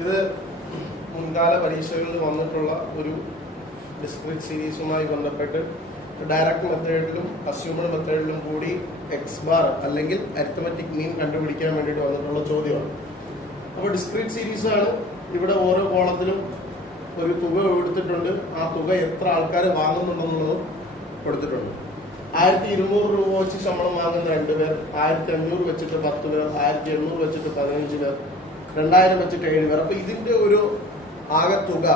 ഇത് മുൻകാല പരീക്ഷകളിൽ വന്നിട്ടുള്ള ഒരു ഡിസ്ക്രീറ്റ് സീരീസുമായി ബന്ധപ്പെട്ട് ഡയറക്റ്റ് മെത്തേഡിലും അസ്യൂമഡ് മെത്തേഡിലും കൂടി എക്സ് ബാർ അല്ലെങ്കിൽ അരിത്തമെറ്റിക് മീൻ കണ്ടുപിടിക്കാൻ വേണ്ടിയിട്ട് വന്നിട്ടുള്ള ചോദ്യമാണ്. അപ്പോൾ ഡിസ്ക്രീറ്റ് സീരീസ് ആണ്. ഇവിടെ ഓരോ കോളത്തിലും ഒരു തുക എടുത്തിട്ടുണ്ട്. ആ തുക എത്ര ആൾക്കാർ വാങ്ങുന്നുണ്ടെന്നുള്ളതും കൊടുത്തിട്ടുണ്ട്. 1200 രൂപ വെച്ച് ശമ്പളം വാങ്ങുന്ന 2 പേർ, 1500 വെച്ചിട്ട് 10 പേർ, 1800 വെച്ചിട്ട് 15 പേർ, 2000 വെച്ചിട്ട് 7 പേർ. അപ്പൊ ഇതിന്റെ ഒരു ആകെ തുക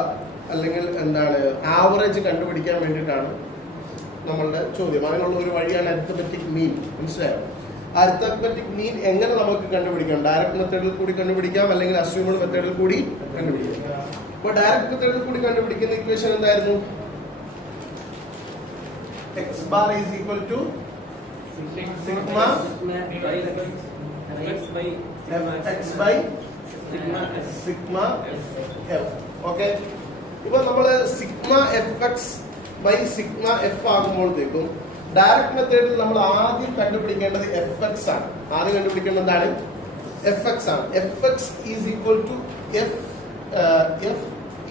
അല്ലെങ്കിൽ ആവറേജ് കണ്ടുപിടിക്കാൻ വേണ്ടിയിട്ടാണ് നമ്മളുടെ ചോദ്യം. അതിനുള്ള ഒരു വഴിയാണ് അരിത്തമെറ്റിക് മീൻ. മനസ്സിലായോ? അരിത്തമെറ്റിക് മീൻ എങ്ങനെ നമുക്ക് കണ്ടുപിടിക്കാം? ഡയറക്റ്റ് മെത്തേഡിൽ കൂടി കണ്ടുപിടിക്കാം, അല്ലെങ്കിൽ അസ്യൂമഡ് മെത്തേഡിൽ കൂടി കണ്ടുപിടിക്കാം. അപ്പോൾ ഡയറക്റ്റ് മെത്തേഡിൽ കൂടി കണ്ടുപിടിക്കുന്ന ഇക്വേഷൻ എന്തായിരുന്നു? x bar is equal to sigma x by sigma f. Okay, ഇപ്പൊ നമ്മള് sigma F X by sigma F ആകുമ്പോഴത്തേക്കും ഡയറക്റ്റ് മെത്തേഡിൽ നമ്മൾ ആദ്യം കണ്ടുപിടിക്കേണ്ടത് എഫ് എക്സ് ആണ്. ആദ്യം കണ്ടുപിടിക്കേണ്ടത് എന്താണ്? എഫ് എക്സ് ആണ്. F X is equal to F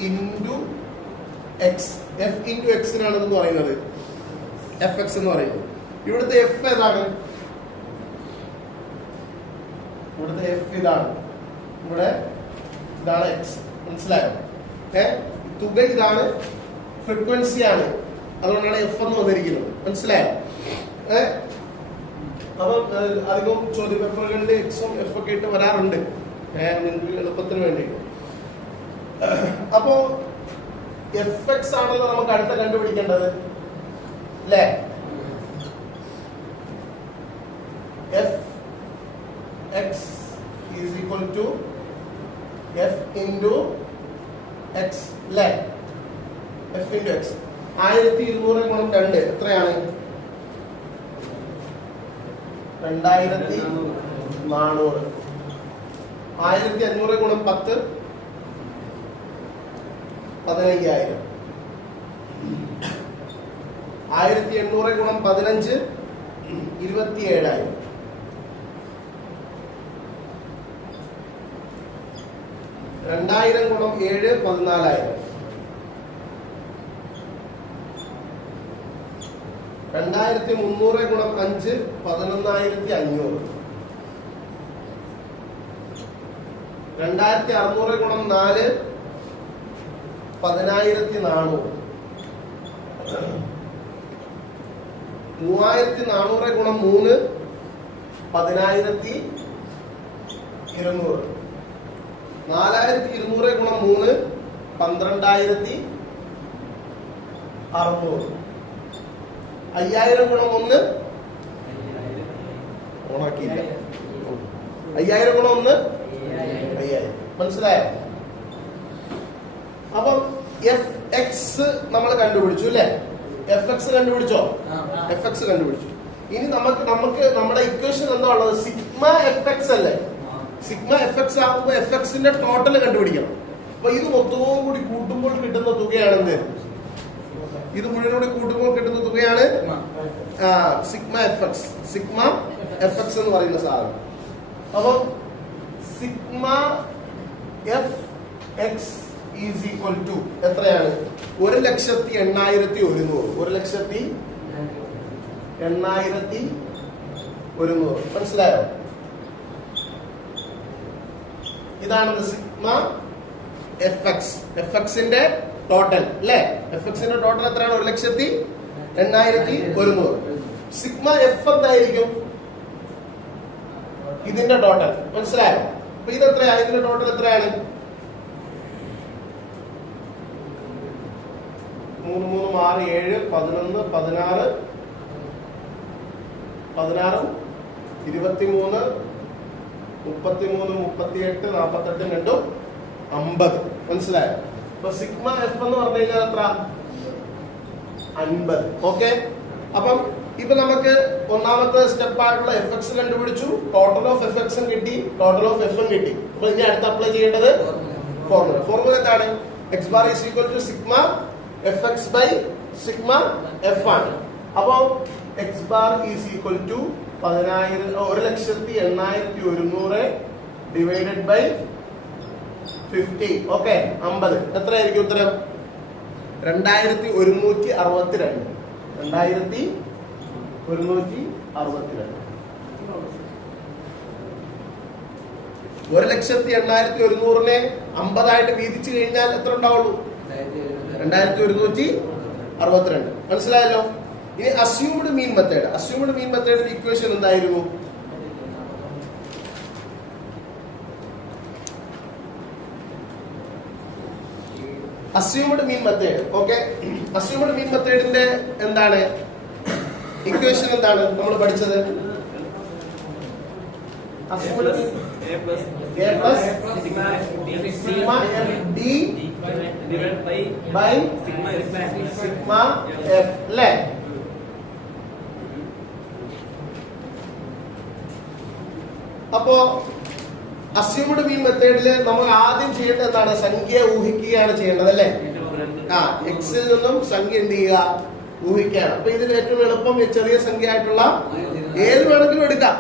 into X. F into എക്സിനാണെന്ന് പറയുന്നത് എഫ് എക്സ് എന്ന് പറയുന്നത്. ഇവിടുത്തെ എഫ് ഏതാണ്? ഇവിടുത്തെ എഫ് ഇതാണ്. ഇവിടെ ഇതാണ് എക്സ്. മനസ്സിലായോ? തുക ഇതാണ്, ഫ്രീക്വൻസി ആണ്. അതുകൊണ്ടാണ് എഫ് എന്ന് വന്നിരിക്കുന്നത്. മനസ്സിലായോ? അപ്പം അധികം ചോദ്യപേപ്പറുകളിൽ എക്സും എഫ് ഒക്കെ ഇട്ട് വരാറുണ്ട് നിങ്ങൾക്ക് എളുപ്പത്തിന് വേണ്ടി. അപ്പോ എഫ് എക്സ് ആണല്ലോ നമുക്ക് അടുത്ത കണ്ടുപിടിക്കേണ്ടത്, അല്ലേ? F X is equal to F into X, അല്ലേ? F into X. 1200 ഗുണം 2 എത്രയാണ്? 2400. 1500 ഗുണം 10 15000. 1800 ഗുണം 15 27000. 2000 ഗുണം 7 14000. 2300 ഗുണം 5 11500. 2600 ഗുണം 4 10400. 3400 ഗുണം 3 10200. 4200 ഗുണം 3 12600. 5000 ഗുണം 1 ഓണാക്കിയില്ല. 5000 ഗുണം 1 5000. മനസ്സിലായോ? അപ്പം എഫ് എക്സ് നമ്മൾ കണ്ടുപിടിച്ചു, അല്ലേ? എഫ് എക്സ് കണ്ടുപിടിച്ചോ? എഫ് എക്സ് കണ്ടുപിടിച്ചു. ഇനി നമുക്ക് നമ്മുടെ ഇക്വേഷൻ എന്താ ഉള്ളത്? സിഗ്മ എഫ് എക്സ് അല്ലേ? സിഗ്മ എഫ് എക്സ് ആകുമ്പോൾ എഫ് എക്സിന്റെ ടോട്ടൽ കണ്ടുപിടിക്കണം. അപ്പൊ ഇത് മൊത്തവും കൂടി കൂട്ടുമ്പോൾ കിട്ടുന്ന തുകയാണെന്ത്? ഇത് മുഴുവൻ കൂടി കൂട്ടുമ്പോൾ കിട്ടുന്ന തുകയാണ് sigma F X. Sigma F X എന്ന് പറയുന്ന സാധനം. അപ്പൊ sigma F X is equal to എത്രയാണ്? 1,80,100. 1,80,100. മനസ്സിലായോ? ഇതാണ് സിഗ്മ എഫ് എക്സ്. എഫ് എക്സിന്റെ ടോട്ടൽ, അല്ലേ? എഫ് എക്സിന്റെ ടോട്ടൽ എത്രയാണ്? 1,80,100. സിഗ്മ എഫ് എന്തായിരിക്കും? ഇതിന്റെ ടോട്ടൽ. മനസ്സിലായോ? അപ്പൊ ഇതെത്രയാ? ഇതിന്റെ ടോട്ടൽ എത്രയാണ്? 3 3 6 7 11 16 16 23 33 38 48 2 50. മനസ്സിലായോ? അപ്പൊ സിഗ്മ എഫ് എന്ന് പറഞ്ഞു കഴിഞ്ഞാൽ എത്ര? 50. ഓക്കെ, അപ്പം ഇപ്പൊ നമുക്ക് ഒന്നാമത്തെ സ്റ്റെപ്പ് ആയിട്ടുള്ള എഫ് എക്സ് കണ്ടുപിടിച്ചു, ടോട്ടൽ ഓഫ് എഫ് എക്സും കിട്ടി, ടോട്ടൽ ഓഫ് എഫും കിട്ടി. അപ്പൊ ഇനി അടുത്ത് അപ്ലൈ ചെയ്യേണ്ടത് ഫോർമുല എന്താണ്? X bar is equal to sigma F X by sigma F ആണ്. അപ്പൊ X bar is equal to 1,80,100 divided by 50. Okay, 50. എത്രയായിരിക്കും ഉത്തരം? 2162. 2162. 1,80,100-നെ 50 വീതിച്ചു കഴിഞ്ഞാൽ എത്ര ഉണ്ടാവുള്ളൂ? 2162. മനസ്സിലായല്ലോ? ഇനി അസ്യൂംഡ് മീൻ മെത്തേഡ്. അസ്യൂംഡ് മീൻ മെത്തേഡിന്റെ ഇക്വേഷൻ എന്തായിരുന്നു? അസ്യൂംഡ് മീൻ മെത്തേഡ്. ഓക്കെ, അസ്യൂംഡ് മീൻ മെത്തേഡിന്റെ എന്താണ് ഇക്വേഷൻ? എന്താണ് നമ്മൾ പഠിച്ചത്? Assumed A plus sigma FD divided by sigma F. അല്ലേ? അപ്പോ അസ്യൂംഡ് മീൻ മെത്തേഡില് നമ്മൾ ആദ്യം ചെയ്യേണ്ടത് എന്താണ്? സംഖ്യ ഊഹിക്കുകയാണ് ചെയ്യേണ്ടത് അല്ലേ? എക്സിൽ നിന്നും സംഖ്യ എന്ത് ചെയ്യുക? ഊഹിക്കുകയാണ്. അപ്പൊ ഇതിൽ ഏറ്റവും എളുപ്പം ചെറിയ സംഖ്യ ആയിട്ടുള്ള ഏത് വേണമെങ്കിലും എടുക്കാം.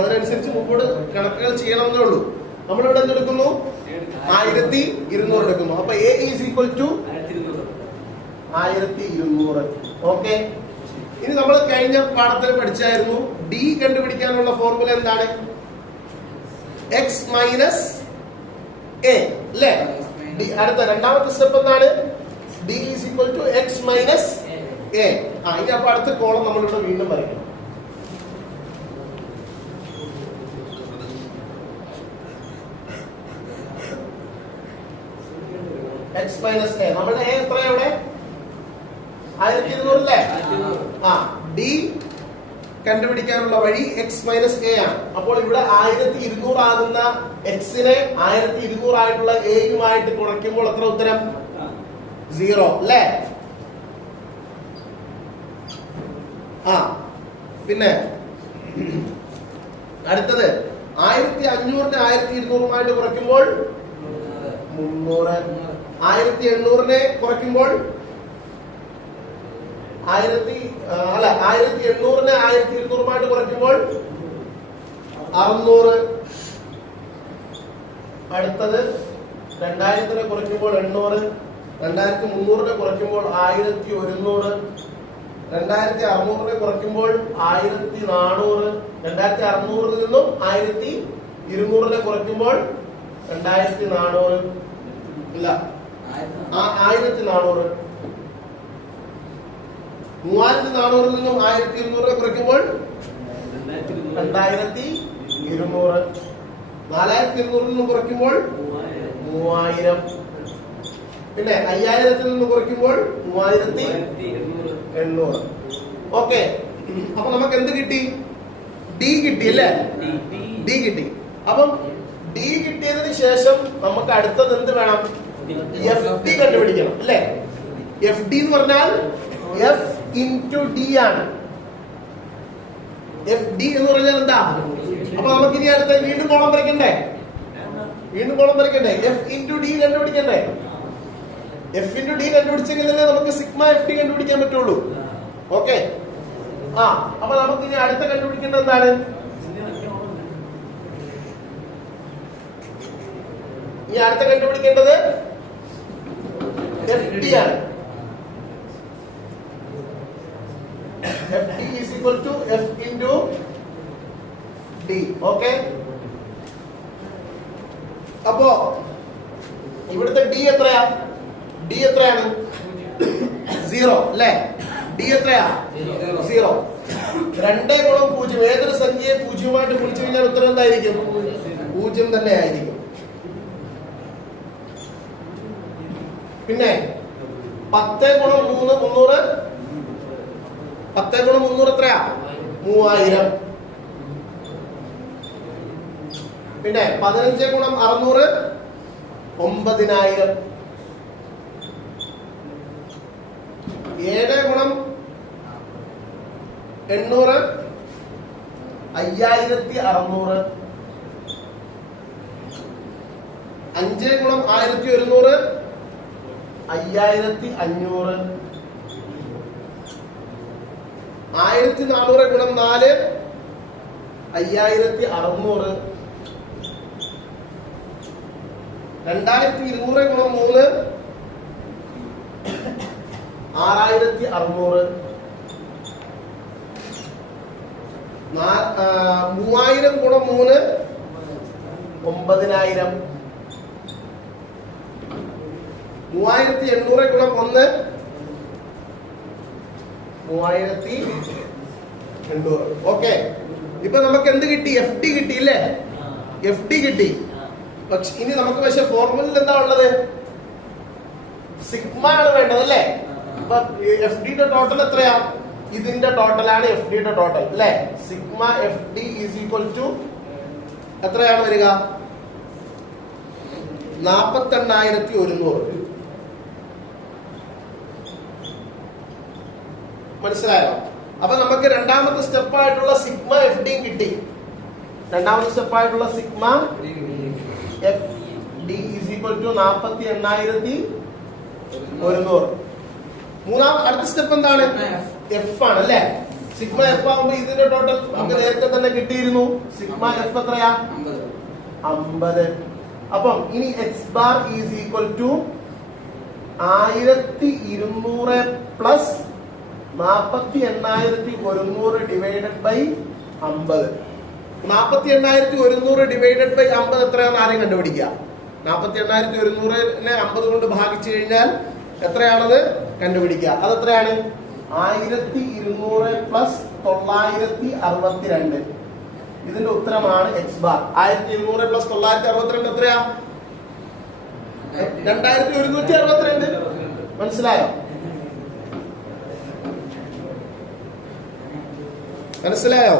അതിനനുസരിച്ച് മുമ്പോട്ട് കണക്കുകൾ ചെയ്യണമെന്നേ ഉള്ളൂ. നമ്മളിവിടെ എന്തെടുക്കുന്നു? 1200 എടുക്കുന്നു. അപ്പൊ A is equal to 1200. Okay, ഇനി നമ്മൾ കഴിഞ്ഞ പാഠത്തിൽ പഠിച്ചായിരുന്നു D കണ്ടുപിടിക്കാനുള്ള ഫോർമുല എന്താണ്? X മൈനസ് A അല്ലേ? അടുത്ത രണ്ടാമത്തെ സ്റ്റെപ്പ് എന്താണ്? D is equal to X minus A. ഇനി അപ്പൊ അടുത്ത കോളം നമ്മളിവിടെ വീണ്ടും വരയ്ക്കണം. X minus A. നമ്മുടെ A എത്രയാ ഇവിടെ? 1200 അല്ലേ? D കണ്ടുപിടിക്കാനുള്ള വഴി X മൈനസ് A ആണ്. അപ്പോൾ ഇവിടെ 1200 ആകുന്ന Xനെ 1200 ആയിട്ടുള്ള Aയുമായിട്ട് കുറയ്ക്കുമ്പോൾ എത്ര ഉത്തരം? 0 അല്ലേ? പിന്നെ അടുത്തത് 1500-നെ 1200-മായിട്ട് കുറയ്ക്കുമ്പോൾ 300. 1800-നെ കുറയ്ക്കുമ്പോൾ 1800-നെ 1200-മായിട്ട് കുറയ്ക്കുമ്പോൾ 600. അടുത്തത് 2000-നെ കുറയ്ക്കുമ്പോൾ 800. 2300-നെ കുറയ്ക്കുമ്പോൾ 1100. 2600-നെ കുറയ്ക്കുമ്പോൾ 1400. 2600-ൽ നിന്നും 1200-നെ കുറയ്ക്കുമ്പോൾ 2400. ഇല്ല, 1400. 3400-ൽ നിന്നും 1200-നെ കുറയ്ക്കുമ്പോൾ 2200. 4200-ൽ നിന്നും കുറയ്ക്കുമ്പോൾ 3000. പിന്നെ 5000-ൽ നിന്ന് കുറയ്ക്കുമ്പോൾ 3800. ഓക്കെ, അപ്പൊ നമുക്ക് എന്ത് കിട്ടി? D കിട്ടി അല്ലേ? D കിട്ടി. അപ്പം D കിട്ടിയതിന് ശേഷം നമുക്ക് അടുത്തത് എന്ത് വേണം? FD കണ്ടുപിടിക്കണം അല്ലേ? FD എന്ന് പറഞ്ഞാൽ F into D ആണ്. FD എന്ന് പറഞ്ഞാൽ എന്താ? അപ്പൊ നമുക്ക് ഇനി അടുത്ത വീണ്ടും കോളം വരയ്ക്കണ്ടേ? F into D കണ്ടുപിടിക്കണ്ടേ? F into D കണ്ടുപിടിച്ചെങ്കിലല്ലേ നമുക്ക് സിഗ്മ FD കണ്ടുപിടിക്കാൻ പറ്റുള്ളൂ. ഓക്കെ, അപ്പൊ നമുക്ക് ഇനി അടുത്ത കണ്ടുപിടിക്കേണ്ടത് എന്താണ്? ഈ അടുത്ത കണ്ടുപിടിക്കേണ്ടത് FD ആണ്. FD is equal to F into D. Okay, അപ്പോ ഇവിടുത്തെ D എത്രയാ? D എത്രയാണ്? 0 അല്ലേ? D എത്രയാ? 0. 2 ഗുണം 0. ഏതൊരു സംഖ്യയെ 0-ആയിട്ട് ഗുണിച്ചു കഴിഞ്ഞാൽ ഉത്തരം എന്തായിരിക്കും? 0 തന്നെ ആയിരിക്കും. പിന്നെ 10 ഗുണം 3 300. 10 ഗുണം 300 എത്രയാ? 3000. പിന്നെ 15 ഗുണം 600 9000. 7 ഗുണം 800 5600. 5 ഗുണം 1100 5500. 1400 ഗുണം 4 5600. 2200 ഗുണം 3 6600. 3000 ഗുണം 3 9000. 3800 ഗുണം 1 3800. ഓക്കെ, ഇപ്പൊ നമുക്ക് എന്ത് കിട്ടി? എഫ് ഡി കിട്ടി അല്ലേ? എഫ് ഡി കിട്ടി. പക്ഷെ ഇനി നമുക്ക് പക്ഷെ ഫോർമുലയിൽ എന്താ ഉള്ളത്? സിഗ്മ ആണ് വേണ്ടത് അല്ലേ? അപ്പൊ എഫ് ഡിയുടെ ടോട്ടൽ എത്രയാ? ഇതിന്റെ ടോട്ടലാണ് എഫ് ഡിയുടെ ടോട്ടൽ അല്ലേ? Sigma F D is equal to എത്രയാണ് വരിക? 48,100. മനസ്സിലായോ? അപ്പൊ നമുക്ക് രണ്ടാമത്തെ സ്റ്റെപ്പായിട്ടുള്ള സിഗ്മ എഫ് ഡി കിട്ടി. രണ്ടാമത്തെ സ്റ്റെപ്പായിട്ടുള്ള sigma F D is equal to 48,100. അടുത്ത സ്റ്റെപ്പ് എന്താണ്? എഫ് ആണ് അല്ലെ? സിഗ്മ എഫ് ആകുമ്പോ ഇതിന്റെ ടോട്ടൽ നമുക്ക് നേരത്തെ തന്നെ കിട്ടിയിരുന്നു. സിഗ്മ എഫ് എത്രയാ? 50. അപ്പം ഇനി X bar is equal to 1200 plus 48,100 divided by 50. 48,100 divided by 50 എത്രയാണെന്ന് ആരെയും കണ്ടുപിടിക്കുക. 48,100നെ 50 കൊണ്ട് ഭാഗിച്ചു കഴിഞ്ഞാൽ എത്രയാണത് കണ്ടുപിടിക്കുക. അതെത്രയാണ്? 1200 പ്ലസ് 962. ഇതിന്റെ ഉത്തരമാണ് എക്സ് ബാർ. 1200 പ്ലസ് 962 എത്രയാ? 2162. മനസ്സിലായോ? മനസ്സിലായോ?